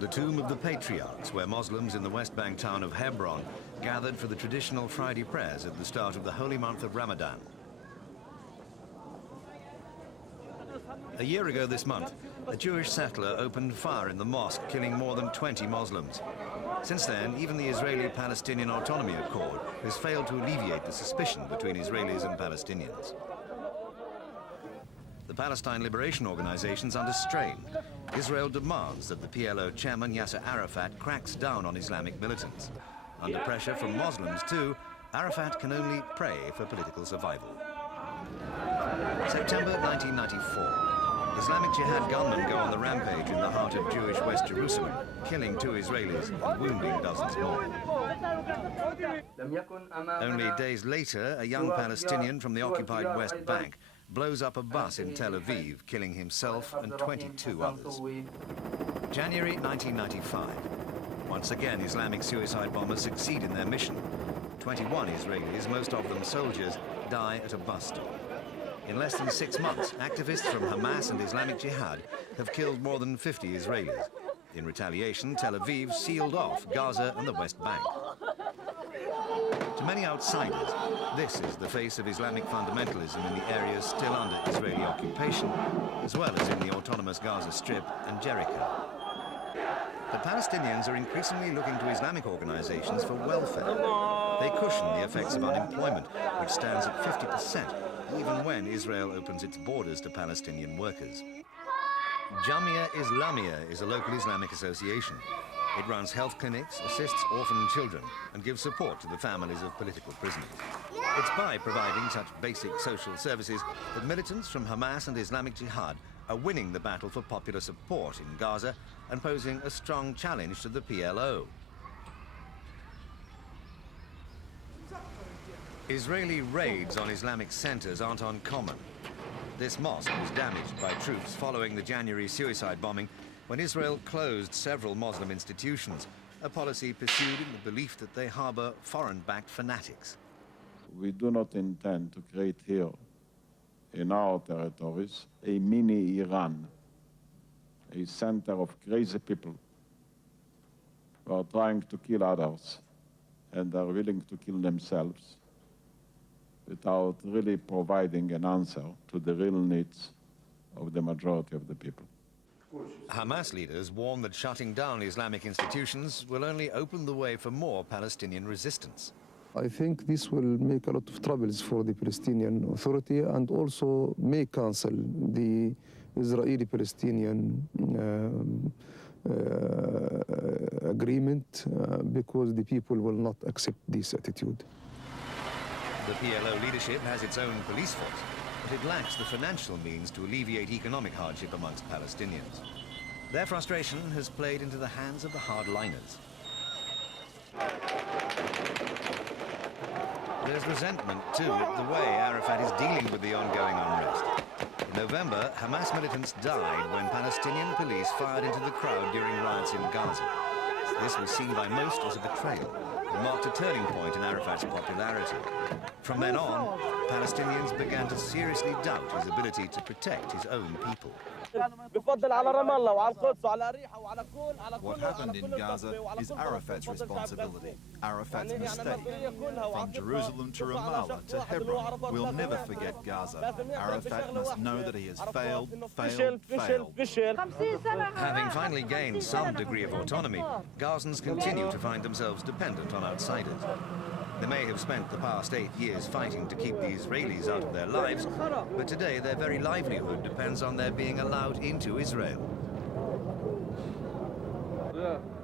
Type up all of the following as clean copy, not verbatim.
The tomb of the patriarchs, where Muslims in the West Bank town of Hebron gathered for the traditional Friday prayers at the start of the holy month of Ramadan. A year ago this month, a Jewish settler opened fire in the mosque, killing more than 20 Muslims. Since then, even the Israeli-Palestinian Autonomy Accord has failed to alleviate the suspicion between Israelis and Palestinians. The Palestine Liberation Organisation is under strain. Israel demands that the PLO chairman Yasser Arafat cracks down on Islamic militants. Under pressure from Muslims too, Arafat can only pray for political survival. September 1994. Islamic Jihad gunmen go on the rampage in the heart of Jewish West Jerusalem, killing 2 Israelis and wounding dozens more. Only days later, a young Palestinian from the occupied West Bank blows up a bus in Tel Aviv, killing himself and 22 others. January 1995. Once again, Islamic suicide bombers succeed in their mission. 21 Israelis, most of them soldiers, die at a bus stop. In less than 6 months, activists from Hamas and Islamic Jihad have killed more than 50 Israelis. In retaliation, Tel Aviv sealed off Gaza and the West Bank. To many outsiders, this is the face of Islamic fundamentalism in the areas still under Israeli occupation, as well as in the autonomous Gaza Strip and Jericho. The Palestinians are increasingly looking to Islamic organizations for welfare. They cushion the effects of unemployment, which stands at 50%, even when Israel opens its borders to Palestinian workers. Jamia Islamia is a local Islamic association. It runs health clinics, assists orphaned children, and gives support to the families of political prisoners. It's by providing such basic social services that militants from Hamas and Islamic Jihad are winning the battle for popular support in Gaza and posing a strong challenge to the PLO. Israeli raids on Islamic centers aren't uncommon. This mosque was damaged by troops following the January suicide bombing when Israel closed several Muslim institutions, a policy pursued in the belief that they harbor foreign-backed fanatics. We do not intend to create here, in our territories, a mini Iran, a center of crazy people who are trying to kill others and are willing to kill themselves without really providing an answer to the real needs of the majority of the people. Hamas leaders warn that shutting down Islamic institutions will only open the way for more Palestinian resistance. I think this will make a lot of troubles for the Palestinian Authority and also may cancel the Israeli-Palestinian agreement because the people will not accept this attitude. The PLO leadership has its own police force, but it lacks the financial means to alleviate economic hardship amongst Palestinians. Their frustration has played into the hands of the hardliners. There's resentment, too, at the way Arafat is dealing with the ongoing unrest. In November, Hamas militants died when Palestinian police fired into the crowd during riots in Gaza. This was seen by most as a betrayal and marked a turning point in Arafat's popularity. From then on, Palestinians began to seriously doubt his ability to protect his own people. What happened in Gaza is Arafat's responsibility, Arafat's mistake. From Jerusalem to Ramallah to Hebron, we'll never forget Gaza. Arafat must know that he has failed. Having finally gained some degree of autonomy, Gazans continue to find themselves dependent on outsiders. They may have spent the past 8 years fighting to keep the Israelis out of their lives, but today their very livelihood depends on their being allowed into Israel.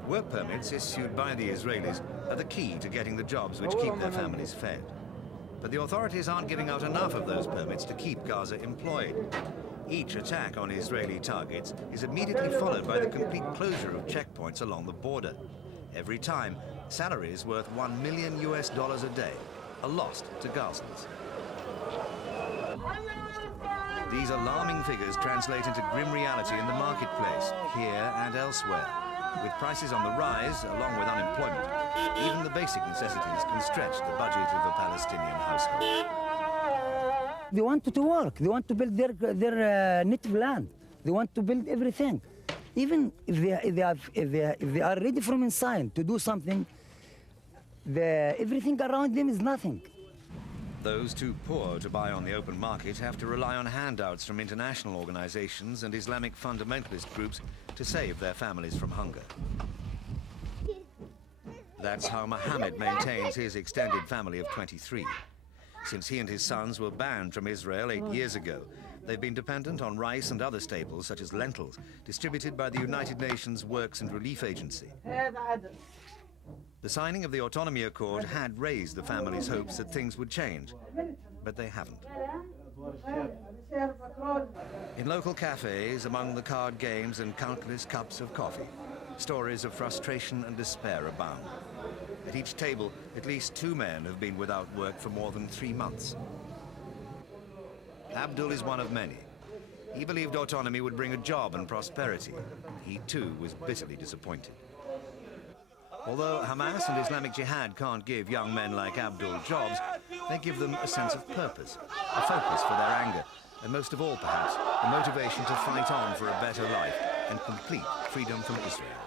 Work permits issued by the Israelis are the key to getting the jobs which keep their families fed. But the authorities aren't giving out enough of those permits to keep Gaza employed. Each attack on Israeli targets is immediately followed by the complete closure of checkpoints along the border. Every time, salaries worth $1 million a day are lost to Gazans. These alarming figures translate into grim reality in the marketplace, here and elsewhere. With prices on the rise, along with unemployment, even the basic necessities can stretch the budget of a Palestinian household. They want to work. They want to build their native land. They want to build everything. Even if they are ready from inside to do something, everything around them is nothing. Those too poor to buy on the open market have to rely on handouts from international organizations and Islamic fundamentalist groups to save their families from hunger. That's how Mohammed maintains his extended family of 23. Since he and his sons were banned from Israel 8 years ago, they've been dependent on rice and other staples such as lentils, distributed by the United Nations Works and Relief Agency. The signing of the Autonomy Accord had raised the family's hopes that things would change, but they haven't. In local cafes, among the card games and countless cups of coffee, stories of frustration and despair abound. At each table, at least 2 men have been without work for more than 3 months. Abdul is one of many. He believed autonomy would bring a job and prosperity. He too was bitterly disappointed. Although Hamas and Islamic Jihad can't give young men like Abdul jobs, they give them a sense of purpose, a focus for their anger, and most of all, perhaps, a motivation to fight on for a better life and complete freedom from Israel.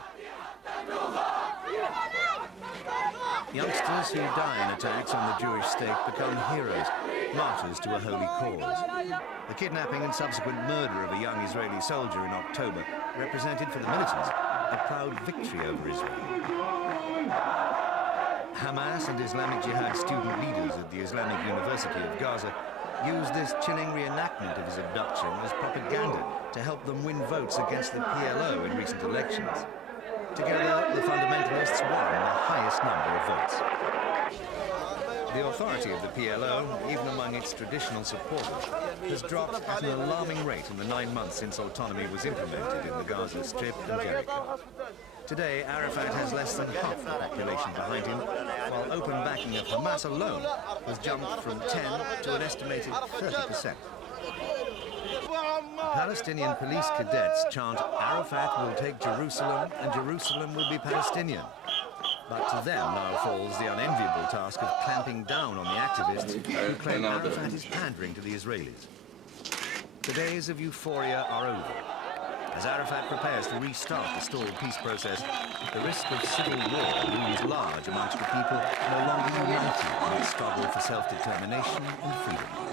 Youngsters who die in attacks on the Jewish state become heroes, martyrs to a holy cause. The kidnapping and subsequent murder of a young Israeli soldier in October represented for the militants a proud victory over Israel. Hamas and Islamic Jihad student leaders at the Islamic University of Gaza used this chilling reenactment of his abduction as propaganda to help them win votes against the PLO in recent elections. Together, the fundamentalists won the highest number of votes. The authority of the PLO, even among its traditional supporters, has dropped at an alarming rate in the 9 months since autonomy was implemented in the Gaza Strip and Jericho. Today, Arafat has less than half the population behind him, while open backing of Hamas alone has jumped from 10 to an estimated 30%. Palestinian police cadets chant Arafat will take Jerusalem and Jerusalem will be Palestinian. But to them now falls the unenviable task of clamping down on the activists who claim Arafat is pandering to the Israelis. The days of euphoria are over. As Arafat prepares to restart the stalled peace process, the risk of civil war looms large amongst the people no longer united in its struggle for self-determination and freedom.